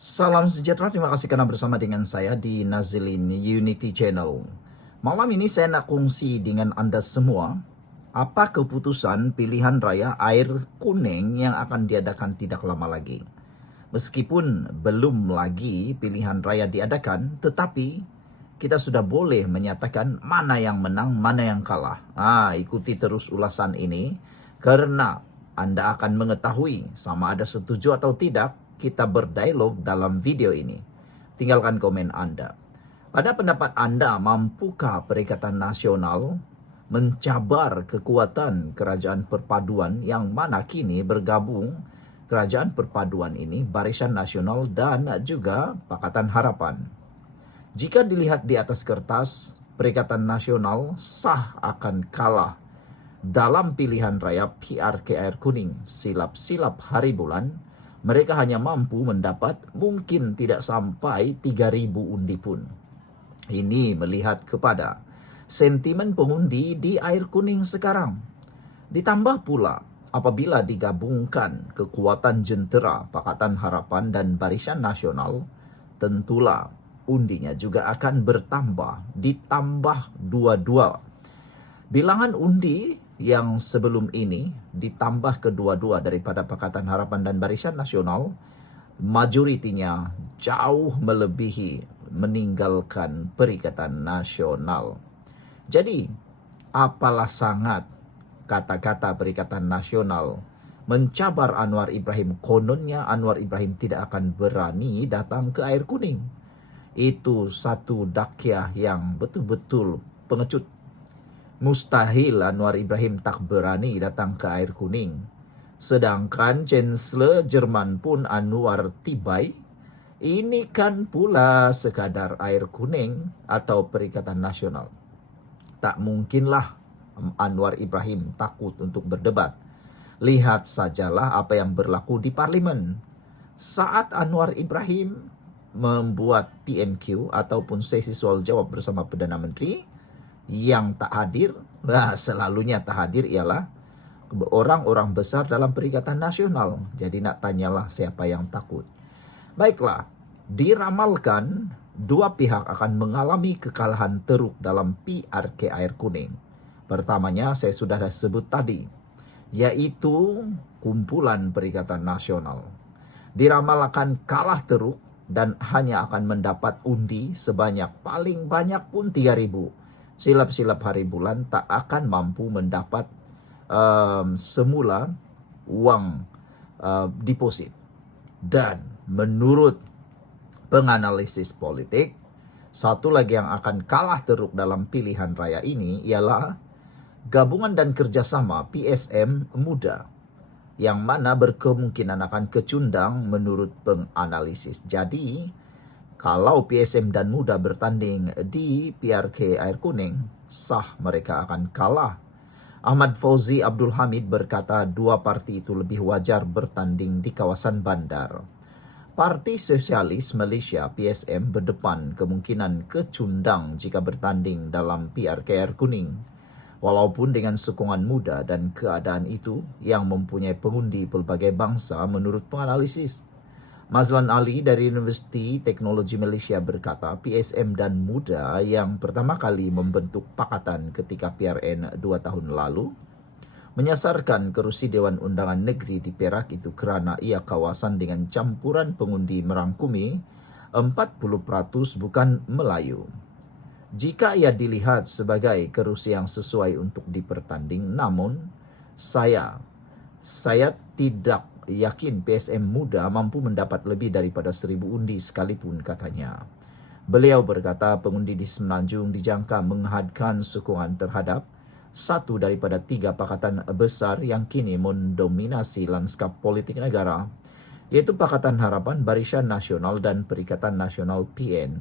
Salam sejahtera, terima kasih karena bersama dengan saya di Nazilin Unity Channel. Malam ini saya nak kongsi dengan Anda semua apa keputusan pilihan raya air kuning yang akan diadakan tidak lama lagi. Meskipun belum lagi pilihan raya diadakan, tetapi kita sudah boleh menyatakan mana yang menang, mana yang kalah. Ikuti terus ulasan ini karena Anda akan mengetahui sama ada setuju atau tidak kita berdialog dalam video ini. Tinggalkan komen Anda. Pada pendapat Anda, mampukah Perikatan Nasional mencabar kekuatan Kerajaan Perpaduan yang mana kini bergabung Kerajaan Perpaduan ini, Barisan Nasional dan juga Pakatan Harapan? Jika dilihat di atas kertas, Perikatan Nasional sah akan kalah dalam pilihan raya PRK Air Kuning. Silap-silap hari bulan, mereka hanya mampu mendapat mungkin tidak sampai 3.000 undi pun. Ini melihat kepada sentimen pengundi di air kuning sekarang. Ditambah pula apabila digabungkan kekuatan jentera Pakatan Harapan dan Barisan Nasional, tentulah undinya juga akan bertambah, ditambah dua-dua. Bilangan undi yang sebelum ini ditambah kedua-dua daripada Pakatan Harapan dan Barisan Nasional, majoritinya jauh melebihi meninggalkan Perikatan Nasional. Jadi, apalah sangat kata-kata Perikatan Nasional mencabar Anwar Ibrahim, kononnya Anwar Ibrahim tidak akan berani datang ke air kuning. Itu satu dakyah yang betul-betul pengecut. Mustahil Anwar Ibrahim tak berani datang ke air kuning. Sedangkan Chancellor Jerman pun Anwar Tibai, ini kan pula sekadar air kuning atau Perikatan Nasional. Tak mungkinlah Anwar Ibrahim takut untuk berdebat. Lihat sajalah apa yang berlaku di parlimen. Saat Anwar Ibrahim membuat PMQ ataupun sesi soal jawab bersama Perdana Menteri, yang tak hadir, selalunya tak hadir ialah orang-orang besar dalam Perikatan Nasional. Jadi nak tanyalah siapa yang takut. Baiklah, diramalkan dua pihak akan mengalami kekalahan teruk dalam PRK Air Kuning. Pertamanya saya sudah sebut tadi, yaitu kumpulan Perikatan Nasional. Diramalkan kalah teruk dan hanya akan mendapat undi sebanyak paling banyak pun 3.000. Silap-silap hari bulan tak akan mampu mendapat semula uang deposit. Dan menurut penganalisis politik, satu lagi yang akan kalah teruk dalam pilihan raya ini ialah gabungan dan kerjasama PSM Muda, yang mana berkemungkinan akan kecundang menurut penganalisis. Jadi, kalau PSM dan Muda bertanding di PRK Air Kuning, sah mereka akan kalah. Ahmad Fauzi Abdul Hamid berkata dua parti itu lebih wajar bertanding di kawasan bandar. Parti Sosialis Malaysia PSM berdepan kemungkinan kecundang jika bertanding dalam PRK Air Kuning. Walaupun dengan sokongan Muda dan keadaan itu yang mempunyai pengundi pelbagai bangsa menurut penganalisis. Mazlan Ali dari Universiti Teknologi Malaysia berkata PSM dan Muda yang pertama kali membentuk pakatan ketika PRN 2 tahun lalu menyasarkan kerusi Dewan Undangan Negeri di Perak itu kerana ia kawasan dengan campuran pengundi merangkumi 40% bukan Melayu. Jika ia dilihat sebagai kerusi yang sesuai untuk dipertanding, namun saya tidak yakin PSM Muda mampu mendapat lebih daripada 1.000 undi sekalipun, katanya. Beliau berkata pengundi di Semenanjung dijangka menghadkan sokongan terhadap satu daripada 3 pakatan besar yang kini mendominasi lanskap politik negara, iaitu Pakatan Harapan, Barisan Nasional dan Perikatan Nasional PN.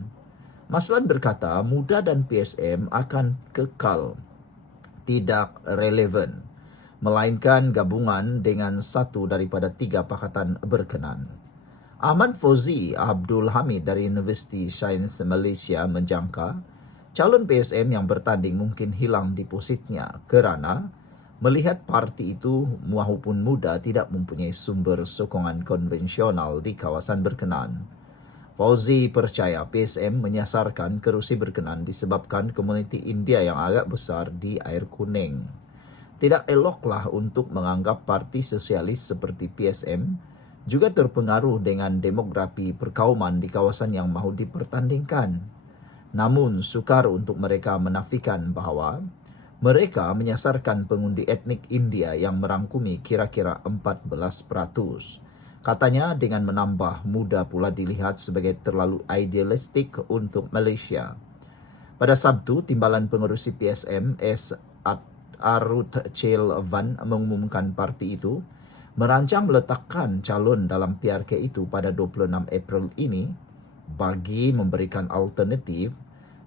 Maslan berkata Muda dan PSM akan kekal tidak relevan, melainkan gabungan dengan satu daripada 3 pakatan berkenan. Ahmad Fauzi Abdul Hamid dari Universiti Sains Malaysia menjangka calon PSM yang bertanding mungkin hilang depositnya kerana melihat parti itu maupun Muda tidak mempunyai sumber sokongan konvensional di kawasan berkenan. Fauzi percaya PSM menyasarkan kerusi berkenan disebabkan komuniti India yang agak besar di Air Kuning. Tidak eloklah untuk menganggap parti sosialis seperti PSM juga terpengaruh dengan demografi perkauman di kawasan yang mahu dipertandingkan. Namun, sukar untuk mereka menafikan bahawa mereka menyasarkan pengundi etnik India yang merangkumi kira-kira 14%. Katanya dengan menambah muda pula dilihat sebagai terlalu idealistik untuk Malaysia. Pada Sabtu, Timbalan Pengerusi PSM S. Arut Chel Van mengumumkan parti itu merancang meletakkan calon dalam PRK itu pada 26 April ini bagi memberikan alternatif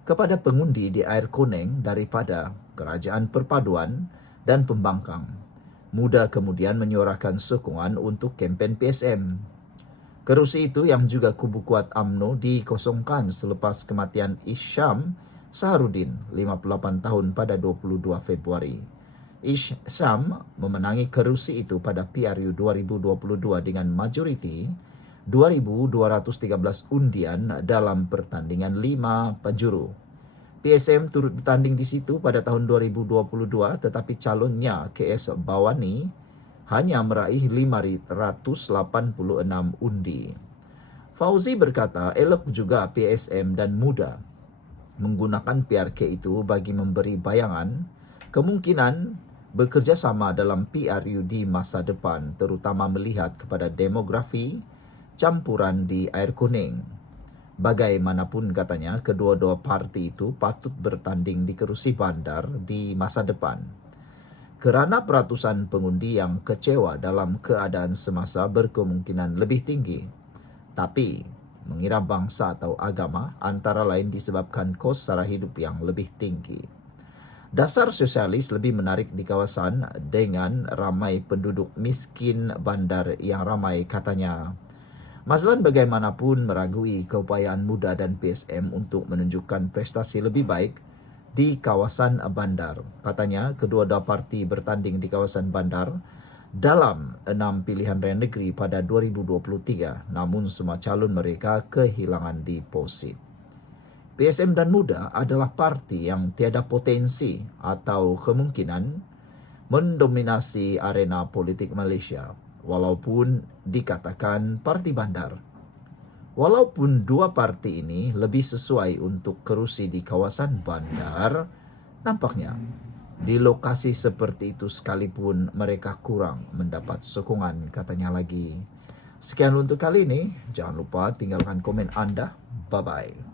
kepada pengundi di Air Kuning daripada Kerajaan Perpaduan dan Pembangkang. Muda kemudian menyuarakan sokongan untuk kempen PSM. Kerusi itu yang juga kubu kuat UMNO dikosongkan selepas kematian Isyam Saharudin, 58 tahun pada 22 Februari. Isyam memenangi kerusi itu pada PRU 2022 dengan majoriti 2.213 undian dalam pertandingan 5 penjuru. PSM turut bertanding di situ pada tahun 2022 tetapi calonnya KS Bawani hanya meraih 586 undi. Fauzi berkata elok juga PSM dan Muda menggunakan PRK itu bagi memberi bayangan kemungkinan bekerjasama dalam PRU di masa depan terutama melihat kepada demografi campuran di Air Kuning. Bagaimanapun katanya, kedua-dua parti itu patut bertanding di kerusi bandar di masa depan. Kerana peratusan pengundi yang kecewa dalam keadaan semasa berkemungkinan lebih tinggi. Tapi, mengira bangsa atau agama antara lain disebabkan kos sara hidup yang lebih tinggi. Dasar sosialis lebih menarik di kawasan dengan ramai penduduk miskin bandar yang ramai katanya. Mazlan bagaimanapun meragui keupayaan Muda dan PSM untuk menunjukkan prestasi lebih baik di kawasan bandar. Katanya, kedua-dua parti bertanding di kawasan bandar dalam 6 pilihan raya negeri pada 2023, namun semua calon mereka kehilangan deposit. PSM dan Muda adalah parti yang tiada potensi atau kemungkinan mendominasi arena politik Malaysia. Walaupun dikatakan parti bandar. Walaupun dua parti ini lebih sesuai untuk kerusi di kawasan bandar, nampaknya di lokasi seperti itu sekalipun mereka kurang mendapat sokongan, katanya lagi. Sekian untuk kali ini, jangan lupa tinggalkan komen anda. Bye-bye.